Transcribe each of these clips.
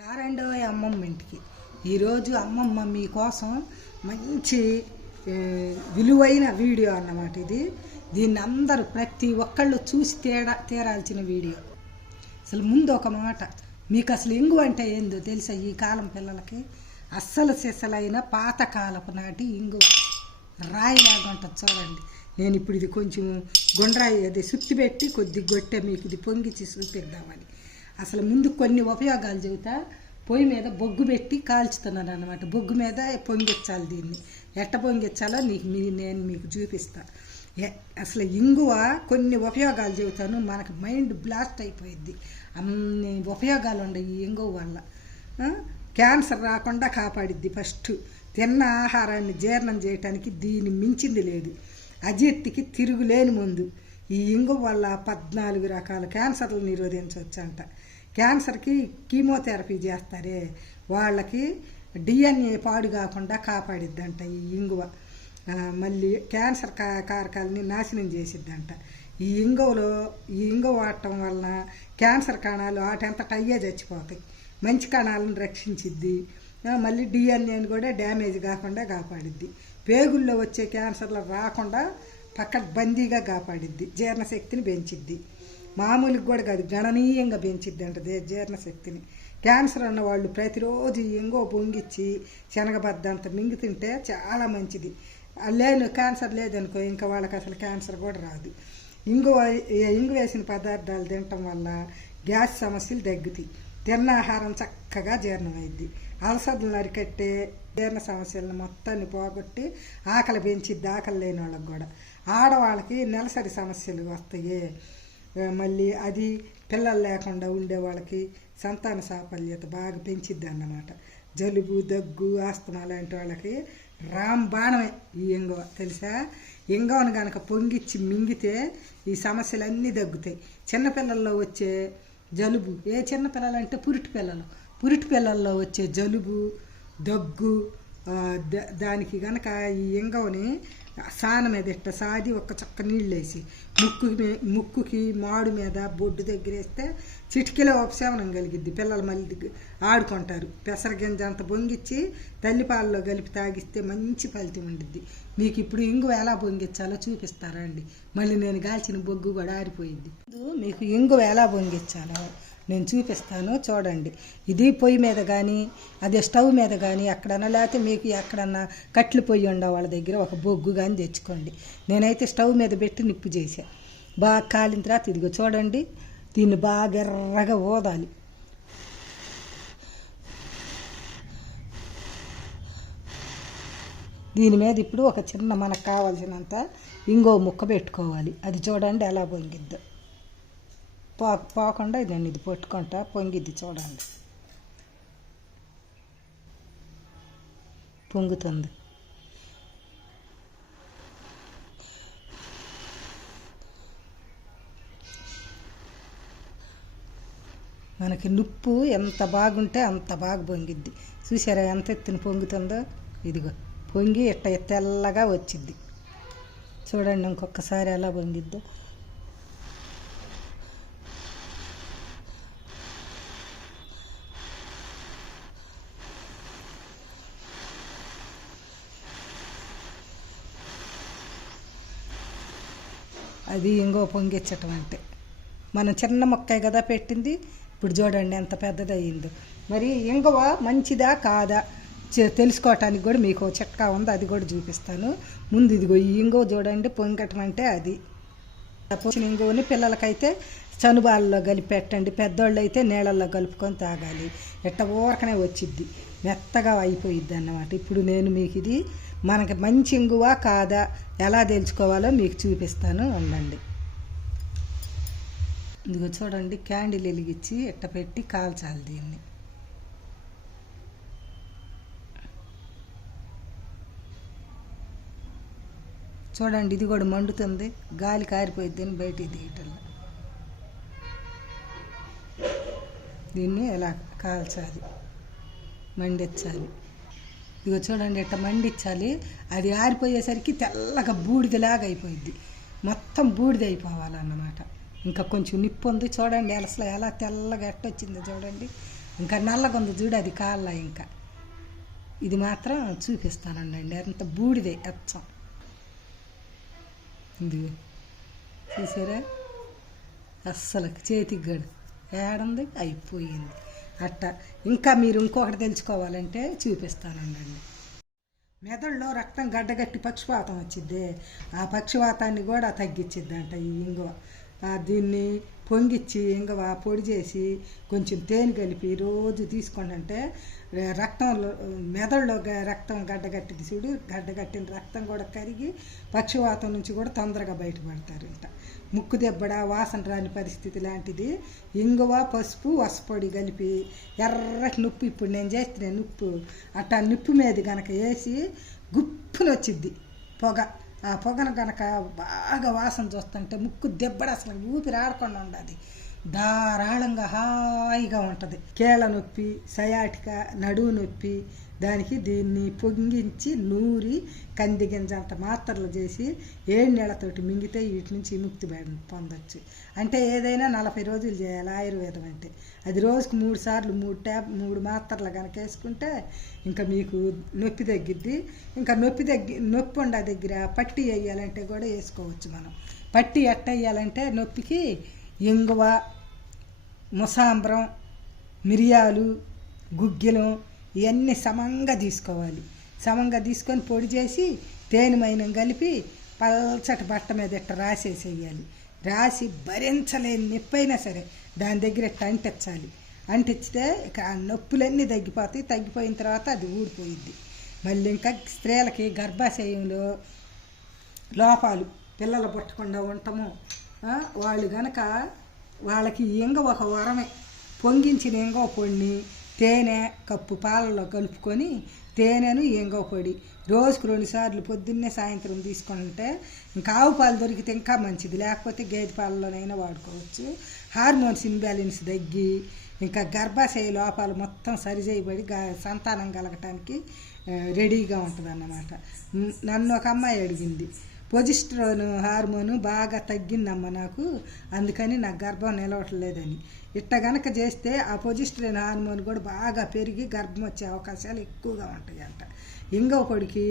రారండో అమ్మమ్మ ఇంటికి. ఈరోజు అమ్మమ్మ మీకోసం మంచి విలువైన వీడియో అన్నమాట ఇది. దీన్ని అందరూ ప్రతి ఒక్కళ్ళు చూసి తేడా తీరాల్సిన వీడియో. అసలు ముందు ఒక మాట మీకు అసలు ఇంగు అంటే ఏందో తెలుసా ఈ కాలం పిల్లలకి? అస్సలు సిసలైన పాతకాలపు నాటి ఇంగు. రాయిలాగా ఉంటుంది చూడండి. నేను ఇప్పుడు ఇది కొంచెం గుండ్రాయి అది సుత్తి పెట్టి కొద్ది గొట్టె మీకు ఇది పొంగిచి చూపిద్దామని. అసలు ముందు కొన్ని ఉపయోగాలు చెబుతా. పొయ్యి మీద బొగ్గు పెట్టి కాల్చుతున్నాను అనమాట బొగ్గు మీద పొంగిచ్చాలి దీన్ని. ఎట్ట పొంగిచ్చాలో నీకు మీ నేను మీకు చూపిస్తా. ఎ- అసలు ఇంగువ కొన్ని ఉపయోగాలు చెబుతాను. మనకు మైండ్ బ్లాస్ట్ అయిపోయింది అన్ని ఉపయోగాలు ఉండవు ఈ ఇంగువ వల్ల. క్యాన్సర్ రాకుండా కాపాడిద్ది ఫస్ట్. తిన్న ఆహారాన్ని జీర్ణం చేయటానికి దీన్ని మించింది లేదు. అజీర్తికి తిరుగులేని ముందు. ఈ ఇంగు వల్ల పద్నాలుగు రకాల క్యాన్సర్లు నిరోధించవచ్చంట. క్యాన్సర్కి కీమోథెరపీ చేస్తారే? వాళ్ళకి డిఎన్ఏ పాడు కాకుండా కాపాడిద్దంట ఈ ఇంగువ. మళ్ళీ క్యాన్సర్ కా కారకాలని నాశనం చేసిద్దంట. ఈ ఇంగువలో ఈ ఇంగువ వాడటం వలన క్యాన్సర్ కణాలు వాటంతట అయ్యే చచ్చిపోతాయి. మంచి కణాలను రక్షించిద్ది. మళ్ళీ డిఎన్ఏని కూడా డ్యామేజ్ కాకుండా కాపాడిద్ది. పేగుల్లో వచ్చే క్యాన్సర్లు రాకుండా పక్క బందీగా కాపాడిద్ది. జీర్ణశక్తిని పెంచిద్ది. మామూలుగా కూడా కాదు గణనీయంగా పెంచిద్ది అంట జీర్ణశక్తిని. క్యాన్సర్ ఉన్నవాళ్ళు ప్రతిరోజు ఎంగో పొంగిచ్చి శనగబద్దంత మింగి తింటే చాలా మంచిది. లేను క్యాన్సర్ లేదనుకో ఇంకా వాళ్ళకి అసలు క్యాన్సర్ కూడా రాదు. ఇంగు ఇంగు వేసిన పదార్థాలు తినటం వల్ల గ్యాస్ సమస్యలు తగ్గుతాయి. తిన్న ఆహారం చక్కగా జీర్ణమైద్ది. అలసటలు అరికట్టే జీర్ణ సమస్యలను మొత్తాన్ని పోగొట్టి ఆకలి పెంచిద్ది ఆకలి లేని వాళ్ళకి కూడా. ఆడవాళ్ళకి నెలసరి సమస్యలు వస్తాయి. మళ్ళీ అది పిల్లలు లేకుండా ఉండే వాళ్ళకి సంతాన సాఫల్యత బాగా పెంచిద్ది అన్నమాట. జలుబు దగ్గు ఆస్తమా లాంటి వాళ్ళకి రాంబాణమే ఈ ఎంగవ తెలుసా? ఎంగవను కనుక పొంగిచ్చి మింగితే ఈ సమస్యలన్నీ దగ్గుతాయి. చిన్నపిల్లల్లో వచ్చే జలుబు ఏ చిన్నపిల్లలు అంటే పురిటి పిల్లలు. పురిటి పిల్లల్లో వచ్చే జలుబు దగ్గు దానికి గనక ఈ ఎంగవని సాన మీద ఇట్ట సాది ఒక్క చక్క నీళ్ళు వేసి ముక్కు మీ- ముక్కుకి మాడు మీద బొడ్డు దగ్గర వేస్తే చిటికీలో ఉపశమనం కలిగిద్ది. పిల్లలు మళ్ళీ ఆడుకుంటారు. పెసరగింజ అంత బొంగిచ్చి తల్లిపాలలో కలిపి తాగిస్తే మంచి ఫలితం ఉండిద్ది. మీకు ఇప్పుడు ఇంగు ఎలా బొంగిచ్చాలో చూపిస్తారా అండి. మళ్ళీ నేను కాల్చిన బొగ్గు కూడా ఆరిపోయింది మీకు ఇంగు ఎలా బొంగిచ్చాలో నేను చూపిస్తాను చూడండి. ఇది పొయ్యి మీద కానీ అదే స్టవ్ మీద కానీ ఎక్కడన్నా లేకపోతే మీకు ఎక్కడన్నా కట్లు పొయ్యి ఉండే వాళ్ళ దగ్గర ఒక బొగ్గు కానీ తెచ్చుకోండి. నేనైతే స్టవ్ మీద పెట్టి నిప్పు చేసా బాగా కాలిన తర్వాత ఇదిగో చూడండి దీన్ని బాగా ఎర్రగా ఓదాలి దీని మీద ఇప్పుడు ఒక చిన్న మనకు కావాల్సినంత ఇంకో ముక్క పెట్టుకోవాలి. అది చూడండి ఎలా పొంగిద్దో. పో పోకుండా ఇదండి ఇది పట్టుకుంటా పొంగిద్ది చూడండి. పొంగుతుంది. మనకి నుప్పు ఎంత బాగుంటే అంత బాగా పొంగిద్ది. చూసారా ఎంత ఎత్తున పొంగుతుందో? ఇదిగో పొంగి ఇట్ట తెల్లగా వచ్చిద్ది. చూడండి ఇంకొకసారి ఎలా పొంగిద్దో. అది ఇంకో పొంగిచ్చటం అంటే మనం చిన్న మొక్కే కదా పెట్టింది ఇప్పుడు చూడండి ఎంత పెద్దది అయ్యిందో మరి ఇంగువ మంచిదా కాదా తెలుసుకోవటానికి కూడా మీకు ఓ చిట్కా ఉంది అది కూడా చూపిస్తాను. ముందు ఇదిగో ఈ చూడండి పొంగటం అంటే అది. పోసిన ఇంగువని పిల్లలకైతే చనుబాలలో కలిపి పెట్టండి పెద్దోళ్ళు అయితే నీళ్ళల్లో కలుపుకొని తాగాలి. ఎట్ట ఊరకనే వచ్చిద్ది. మెత్తగా అయిపోయిద్ది అన్నమాట. ఇప్పుడు నేను మీకు ఇది మనకి మంచి ఇంగువ కాదా ఎలా తెలుసుకోవాలో మీకు చూపిస్తాను ఉండండి. ఇదిగో చూడండి క్యాండిల్ వెలిగించి ఎట్ట పెట్టి కాల్చాలి దీన్ని. చూడండి ఇది కూడా మండుతుంది గాలి కారిపోయింది అని బయటికి తీయటం దీన్ని ఎలా కాల్చాలి మండించాలి ఇదిగో చూడండి ఇట్ట మండించాలి అది ఆరిపోయేసరికి తెల్లగా బూడిదలాగా అయిపోయింది మొత్తం బూడిద అయిపోవాలన్నమాట ఇంకా కొంచెం నిప్పు ఉంది చూడండి అసలు ఎలా తెల్లగా ఎట్టొచ్చిందో చూడండి. ఇంకా నల్లగొంద చూడు అది కాళ్ళ ఇంకా. ఇది మాత్రం చూపిస్తానండి అంత బూడిదే అచ్చం. ఇది చూసారా? అస్సలు చేతికి గడు. ఏడంది? అయిపోయింది. అట్ట. ఇంకా మీరు ఇంకొకటి తెలుసుకోవాలంటే చూపిస్తానండి. మెదడులో రక్తం గడ్డగట్టి పక్షిపాతం వచ్చిద్ది. ఆ పక్షిపాతాన్ని కూడా తగ్గించిద్దంట ఈ ఇంగువ. దీన్ని పొంగిచ్చి ఇంగువ పొడి చేసి కొంచెం తేనె కలిపి రోజు తీసుకోండంటే రక్తంలో మెదడులో రక్తం గడ్డగట్టింది చూడు గడ్డగట్టిన రక్తం కూడా కరిగి పక్షిపాతం నుంచి కూడా తొందరగా బయటపడతారంట. ముక్కు దెబ్బడ వాసన రాని పరిస్థితి లాంటిది. ఇంగువ పసుపు వసపొడి కలిపి ఎర్రటి నొప్పి ఇప్పుడు నేను చేస్తున్నాను నొప్పు అట్టా నొప్పి మీద గనక వేసి గుప్పులు వచ్చిద్ది పొగ. ఆ పొగను కనుక బాగా వాసన చూస్తుంటే ముక్కు దెబ్బడ అసలు ఊపిరి ఆడకుండా ఉండదు. ధారాళంగా హాయిగా ఉంటుంది. కీళ్ళ నొప్పి సయాటిక నడువు నొప్పి దానికి దీన్ని పొంగించి నూరి కంది గింజంత మాత్రలు చేసి ఏడు నెలతోటి మింగితే వీటి నుంచి విముక్తి పొందొచ్చు. అంటే ఏదైనా నలభై రోజులు చేయాలి ఆయుర్వేదం అంటే. అది రోజుకు మూడు సార్లు మూడు ట్యాబ్ మూడు మాత్రలు కనుక వేసుకుంటే ఇంకా మీకు నొప్పి తగ్గిద్ది. ఇంకా నొప్పి తగ్గి నొప్పి ఉండ దగ్గర పట్టి వేయాలంటే కూడా వేసుకోవచ్చు మనం. పట్టి ఎట్ట వేయాలంటే నొప్పికి ఇంగువ ముసాంబ్రం మిరియాలు గుగ్గిలం ఇవన్నీ సమంగా తీసుకోవాలి. సమంగా తీసుకొని పొడి చేసి తేనె మైనం కలిపి పల్చటి బట్ట మీద ఇట్ట రాసేసేయాలి. రాసి భరించలేని నొప్పి అయినా సరే దాని దగ్గర ఇట్ట అంటించాలి. అంటించితే ఇక ఆ నొప్పులన్నీ తగ్గిపోతాయి. తగ్గిపోయిన తర్వాత అది ఊడిపోయిద్ది. మళ్ళీ ఇంకా స్త్రీలకి గర్భాశయంలో లోపాలు పిల్లలు పుట్టకుండా ఉండటము వాళ్ళు గనక వాళ్ళకి ఇంగ ఒక వరమే. పొంగించిన ఇంగో పొడిని తేనె కప్పు పాలలో కలుపుకొని తేనెను ఇంగో పొడి. రోజుకు రెండుసార్లు పొద్దున్నే సాయంత్రం తీసుకుంటే ఇంకా ఆవు పాలు దొరికితే ఇంకా మంచిది. లేకపోతే గేదె పాలలోనైనా వాడుకోవచ్చు. హార్మోన్స్ ఇంబ్యాలెన్స్ తగ్గి ఇంకా గర్భాశయ లోపాలు మొత్తం సరిచేయబడి గా- సంతానం కలగటానికి రెడీగా ఉంటుంది అన్నమాట నన్ను ఒక అమ్మాయి అడిగింది. పొజిస్ట్రోన్ హార్మోను బాగా తగ్గిందమ్మ నాకు. అందుకని నాకు గర్భం నిలవట్లేదని. ఇట్ట గనక చేస్తే ఆ పొజిస్ట్రోన్ హార్మోన్ కూడా బాగా పెరిగి గర్భం వచ్చే అవకాశాలు ఎక్కువగా ఉంటాయి అంట ఇంగవ పొడికి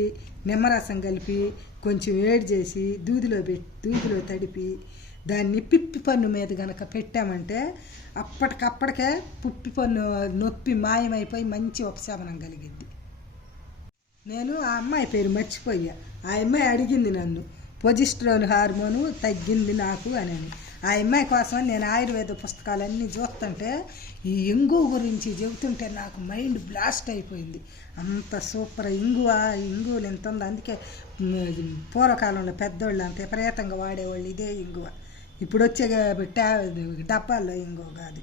నిమ్మరసం కలిపి కొంచెం వేడి చేసి దూదిలో పెట్టి దూదిలో తడిపి దాన్ని పిప్పి పన్ను మీద గనక పెట్టామంటే అప్పటికప్పటికే పుప్పి పన్ను నొప్పి మాయమైపోయి మంచి ఉపశమనం కలిగిద్ది. నేను ఆ అమ్మాయి పేరు మర్చిపోయా. ఆ అమ్మాయి అడిగింది నన్ను పొజిస్ట్రోన్ హార్మోను తగ్గింది నాకు అని అని ఆ అమ్మాయి కోసం నేను ఆయుర్వేద పుస్తకాలన్నీ చూస్తుంటే ఈ ఇంగు గురించి చెబుతుంటే నాకు మైండ్ బ్లాస్ట్ అయిపోయింది. అంత సూపర్ ఇంగువ ఇంగువలు ఎంత ఉంది. అందుకే పూర్వకాలంలో పెద్దోళ్ళు అంత విపరీతంగా వాడేవాళ్ళు ఇదే ఇంగువ. ఇప్పుడు వచ్చే ట్యా- డబ్బాల్లో ఇంగువ కాదు.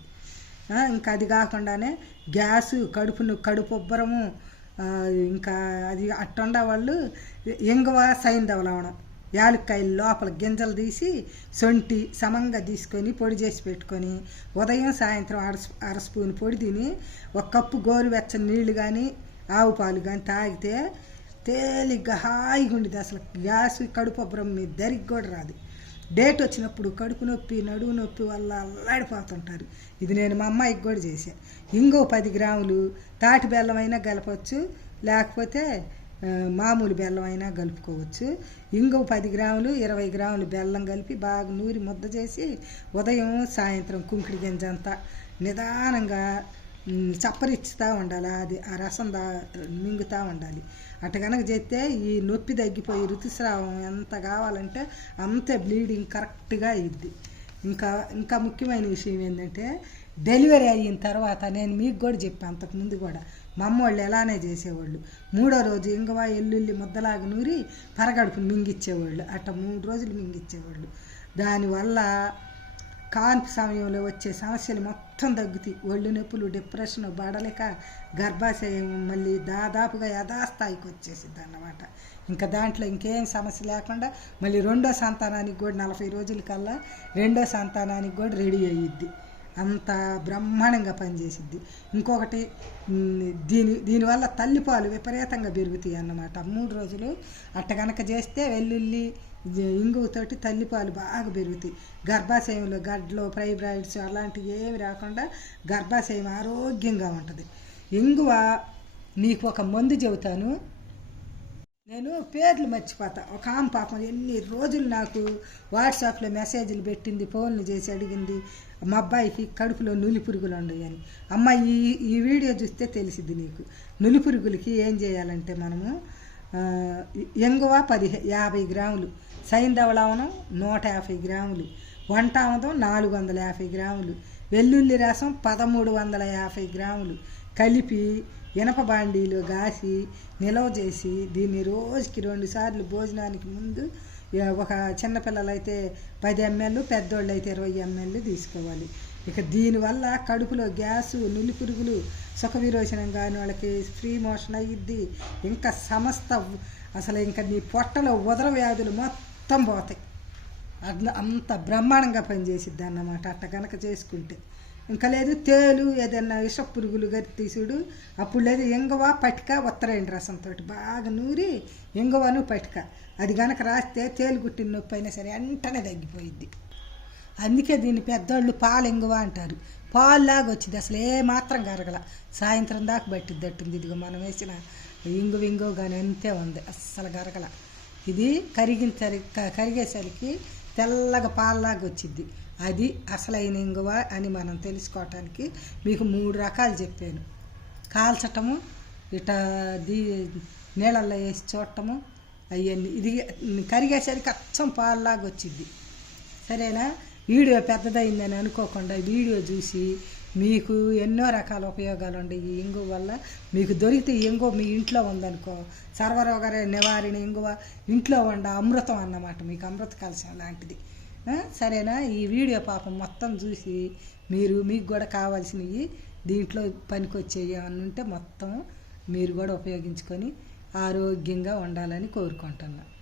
ఇంకా అది కాకుండానే గ్యాసు కడుపును కడుపు ఉబ్బరము ఇంకా అది అట్టుండ వాళ్ళు ఇంగువ సైందవలవణం యాలక్కాయలు లోపల గింజలు తీసి సొంటి సమంగా తీసుకొని పొడి చేసి పెట్టుకొని ఉదయం సాయంత్రం అర అర స్పూన్ పొడి తిని ఒక కప్పు గోరువెచ్చని నీళ్ళు కానీ ఆవు పాలు కానీ తాగితే తేలిగ్గా హాయిగా ఉండేది అసలు గ్యాస్ కడుపు మీద దరికి కూడా రాదు. డేట్ వచ్చినప్పుడు కడుపు నొప్పి నడువు నొప్పి వల్ల అల్లాడిపోతుంటారు. ఇది నేను మా అమ్మాయికి కూడా చేశాను ఇంకో పది గ్రాములు తాటి బెల్లం అయినా కలపవచ్చు లేకపోతే మామూలు బెల్లం అయినా కలుపుకోవచ్చు. ఇంకో పది గ్రాములు ఇరవై గ్రాములు బెల్లం కలిపి బాగా నూరి ముద్ద చేసి ఉదయం సాయంత్రం కుంకుడి గింజ అంతా నిదానంగా చప్పరిచ్చుతూ ఉండాలి. అది ఆ రసం దా మింగుతూ ఉండాలి. అట్ట కనుక చేస్తే ఈ నొప్పి తగ్గిపోయి ఋతుస్రావం ఎంత కావాలంటే అంతే బ్లీడింగ్ కరెక్ట్గా అయ్యిద్ది ఇంకా ఇంకా ముఖ్యమైన విషయం ఏంటంటే డెలివరీ అయిన తర్వాత నేను మీకు కూడా చెప్పాను అంతకుముందు కూడా మా అమ్మవాళ్ళు ఎలానే చేసేవాళ్ళు. మూడో రోజు ఇంగవా ఎల్లుల్లి ముద్దలాగా నూరి పరగడుపుని మింగిచ్చేవాళ్ళు. అట్ట మూడు రోజులు మింగిచ్చేవాళ్ళు. దానివల్ల కాన్పు సమయంలో వచ్చే సమస్యలు మొత్తం తగ్గుతాయి. ఒళ్ళు నొప్పులు డిప్రెషన్ బడలేక గర్భాశయం మళ్ళీ దాదాపుగా యథాస్థాయికి వచ్చేసిద్ది అన్నమాట. ఇంకా దాంట్లో ఇంకేం సమస్య లేకుండా మళ్ళీ రెండో సంతానానికి కూడా నలభై రోజుల కల్లా రెండో సంతానానికి కూడా రెడీ అయ్యిద్ది. అంత బ్రహ్మాండంగా పనిచేసిద్ది. ఇంకొకటి దీని దీనివల్ల తల్లిపాలు విపరీతంగా పెరుగుతాయి అన్నమాట. మూడు రోజులు అట్ట కనుక చేస్తే వెల్లుల్లి ఇంగువతోటి తల్లిపాలు బాగా పెరుగుతాయి. గర్భాశయంలో గడ్డలు ఫైబ్రాయిడ్స్ అలాంటివి ఏమి రాకుండా గర్భాశయం ఆరోగ్యంగా ఉంటుంది. ఇంగువ నీకు ఒక మందు చెబుతాను. నేను పేర్లు మర్చిపోతా. ఒక ఆమె పాపం ఎన్ని రోజులు నాకు వాట్సాప్లో మెసేజ్లు పెట్టింది ఫోన్లు చేసి అడిగింది. మా అబ్బాయికి కడుపులో నులి పురుగులు ఉన్నాయని అమ్మ ఈ ఈ వీడియో చూస్తే తెలిసిద్ది నీకు. నులి పురుగులకి ఏం చేయాలంటే మనము ఎంగువ పదిహే యాభై గ్రాములు. సైంధవ నూట యాభై గ్రాములు. వంటామదం నాలుగు వందల యాభై గ్రాములు. వెల్లుల్లి రసం పదమూడు వందల యాభై గ్రాములు. కలిపి ఇనప బాండీలో గాసి నిలవ చేసి దీన్ని రోజుకి రెండు సార్లు భోజనానికి ముందు ఒక చిన్నపిల్లలు అయితే పది ఎంఎల్ పెద్దోళ్ళు అయితే ఇరవై ఎంఎల్ తీసుకోవాలి. ఇక దీనివల్ల కడుపులో గ్యాసు నులి పురుగులు సుఖ విరోచనం కాని వాళ్ళకి ఫ్రీ మోషన్ అయ్యిద్ది ఇంకా సమస్త అసలు ఇంకా నీ పొట్టలో ఉదర వ్యాధులు మొత్తం పోతాయి. అట్లా అంత బ్రహ్మాండంగా పనిచేసిద్ది అన్నమాట అట్ట కనుక చేసుకుంటే. ఇంకా లేదు తేలు ఏదైనా విష పురుగులు గరితీసుడు అప్పుడు లేదు ఎంగవ పటిక ఉత్తరాయణ రసంతో బాగా నూరి ఎంగవను పటిక. అది గనక రాస్తే తేలు గుట్టిన నొప్పి అయినా సరే వెంటనే తగ్గిపోయిద్ది. అందుకే దీన్ని పెద్దోళ్ళు పాలు ఎంగువ అంటారు. పాలులాగా వచ్చింది అసలు ఏ మాత్రం కరగల. సాయంత్రం దాకా పట్టిద్దట్టుంది. ఇదిగో మనం వేసిన ఇంగు వింగు కానీ అంతే ఉంది అస్సలు కరగల. ఇది కరిగిన కరిగేసరికి తెల్లగా పాలలాగా వచ్చింది. అది అసలైన ఇంగువ అని మనం తెలుసుకోవటానికి మీకు మూడు రకాలు చెప్పాను. కాల్చటము ఇట దీ నీళ్ళల్లో వేసి చూడటము అవన్నీ. ఇది కరిగేసరికి అచ్చం పాలులాగా వచ్చింది. సరేనా? వీడియో పెద్దదైందని అనుకోకుండా వీడియో చూసి మీకు ఎన్నో రకాల ఉపయోగాలు ఉన్నాయి ఈ ఇంగు వల్ల మీకు దొరికితే ఈ ఇంగు మీ ఇంట్లో ఉందనుకో సర్వరోగ నివారణ ఇంగువ ఇంట్లో ఉండ అమృతం అన్నమాట మీకు. అమృత కలశం లాంటిది. సరేనా? ఈ వీడియో పాపం మొత్తం చూసి మీరు మీకు కూడా కావాల్సినవి దీంట్లో పనికొచ్చేవి అని ఉంటే మొత్తం మీరు కూడా ఉపయోగించుకొని ఆరోగ్యంగా ఉండాలని కోరుకుంటున్నాను